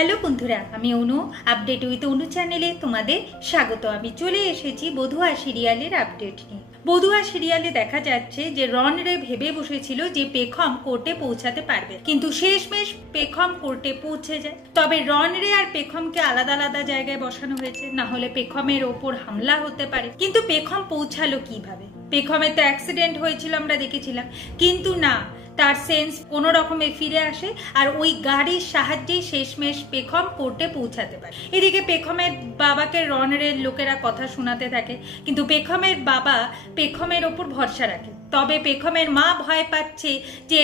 Hello বন্ধুরা, আমি অনু। Update with অনু চ্যানেলে তোমাদের স্বাগত। আমি চলে এসেছি বধুয়া সিরিয়ালের আপডেট নিয়ে। বধুয়া সিরিয়ালে দেখা যাচ্ছে যে রনরে ভেবে বসেছিল যে পেখম কোর্টে পৌঁছাতে পারবে, কিন্তু শেষমেশ পেখম কোর্টে পৌঁছে যায়। তবে রনরে আর পেখমকে আলাদা আলাদা জায়গায় বসানো হয়েছে, না হলে পেখমের ওপর হামলা হতে পারে। কিন্তু পেখম পৌঁছালো কিভাবে? পেখমের তো অ্যাক্সিডেন্ট হয়েছিল, আমরা দেখেছিলাম, কিন্তু না, তার সেন্স কোনো রকমে ফিরে আসে আর ওই গাড়ির সাহায্যেই শেষমেশ পেখম কোর্টে পৌঁছাতে পারে। এদিকে পেখমের বাবাকে রনরের লোকেরা কথা শোনাতে থাকে, কিন্তু পেখমের বাবা পেখমের ওপর ভরসা রাখে। তবে পেখমের মা ভয় পাচ্ছে যে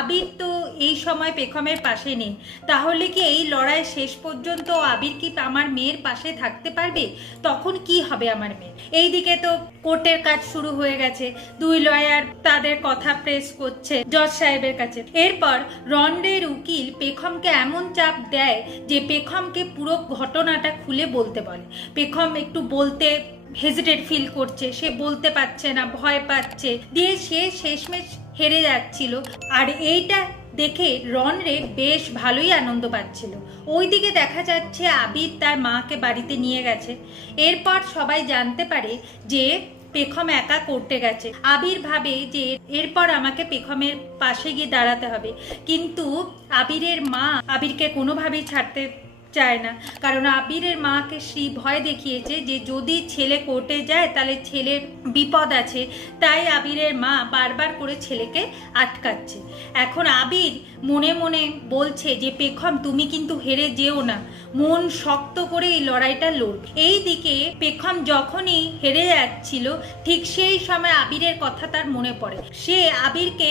আবির তো এই সময় পেখমের পাশে নেই, তাহলে কি এই লড়াই শেষ পর্যন্ত আবির কি আমার মেয়ের পাশে থাকতে পারবে? তখন কি হবে আমার মেয়ে? এইদিকে তো কোর্টের কাজ শুরু হয়ে গেছে, দুই লয়ার তাদের কথা প্রেস করছে জজ সাহেবের কাছে। এরপর রনরের উকিল পেখমকে এমন চাপ দেয় যে পেখমকে পুরো ঘটনাটা খুলে বলতে বলে। পেখম একটু বলতে হেজিটেট ফিল করছে, সে বলতে পারছে না, ভয় পাচ্ছে, দিয়ে সে শেষমেশ হেরে যাচ্ছিল। আর এইটা দেখে রনরে বেশ ভালোই আনন্দ পাচ্ছিল। ওইদিকে দেখা যাচ্ছে আবির তার মাকে বাড়িতে নিয়ে গেছে। এরপর সবাই জানতে পারে যে পেখম একা করতে গেছে। আবির ভাবে যে এরপর আমাকে পেখমের পাশে গিয়ে দাঁড়াতে হবে, কিন্তু আবিরের মা আবিরকে কোনোভাবেই ছাড়তে চায় না, কারণ আবিরের মাকে শ্রী ভয় দেখিয়েছে যে যদি ছেলে কোর্টে যায় তাহলে ছেলের বিপদ আছে, তাই আবিরের মা বারবার করে ছেলেকে আটকাচ্ছে। এখন আবির মনে মনে বলছে যে পেখম তুমি কিন্তু হেরে যেও না, মন শক্ত করে এই লড়াইটা লড়বে। এইদিকে পেখম যখনই হেরে যাচ্ছিল ঠিক সেই সময় আবিরের কথা তার মনে পড়ে। সে আবিরকে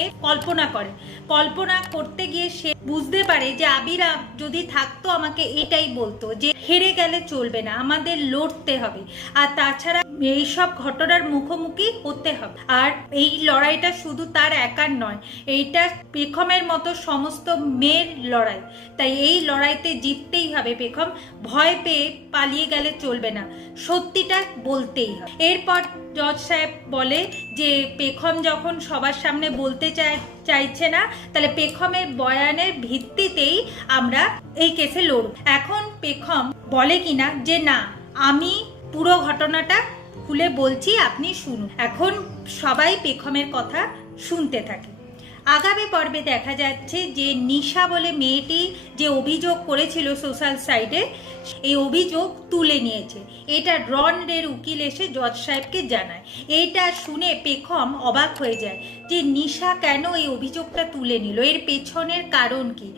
কল্পনা করতে গিয়ে সে বুঝতে পারে যে আবির যদি থাকতো আমাকে এটাই বলতো যে হেরে গেলে চলবে না, আমাদের লড়তে হবে, আর তাছাড়া এইসব ঘটনার মুখোমুখি হতে হবে। আর এই লড়াইটা শুধু তার একার নয়, এইটা পেখমের মতো সমস্ত মেয়ের লড়াই, তাই এই লড়াইতে জিততেই হবে। পেখম ভয় পেয়ে পালিয়ে গেলে চলবে না, সত্যিটা বলতেই হবে। এরপর জজ সাহেব বলে যে পেখম যখন সবার সামনে বলতে চাইছে না, তাহলে পেখমের বয়ানের ভিত্তিতেই আমরা এই কেসে লড়ব। এখন পেখম বলে কিনা যে না, আমি পুরো ঘটনাটা খুলে বলছি, আপনি শুনুন। এখন সবাই পেখমের কথা শুনতে থাকে। আগামী পর্বে দেখা যাচ্ছে যে নিশা বলে মেয়েটি যে অভিযোগ করেছিল সোশ্যাল সাইটে, এই অভিযোগ তুলে নিয়েছে। এটা রনরের উকিল এসে জজ সাহেবকে জানায়। এটা শুনে পেখম অবাক হয়ে যায় যে নিশা কেন এই অভিযোগটা তুলে নিল, এর পেছনের কারণ কি?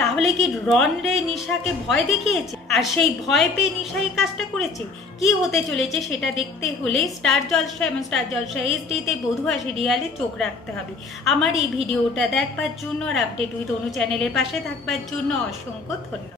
তাহলে কি রনরে নিশাকে ভয় দেখিয়েছে, আর সেই ভয় পেয়ে নিশা এই কাজটা করেছে? কি হতে চলেছে সেটা দেখতে হলে স্টার জলসা এবং স্টার জলসা এইচডিতে বধুয়া সিরিয়ালে চোখ রাখতে হবে। আমার এই ভিডিওটা দেখবার জন্য আর আপডেট উইথ অনু চ্যানেলের পাশে থাকবার জন্য অসংখ্য ধন্যবাদ।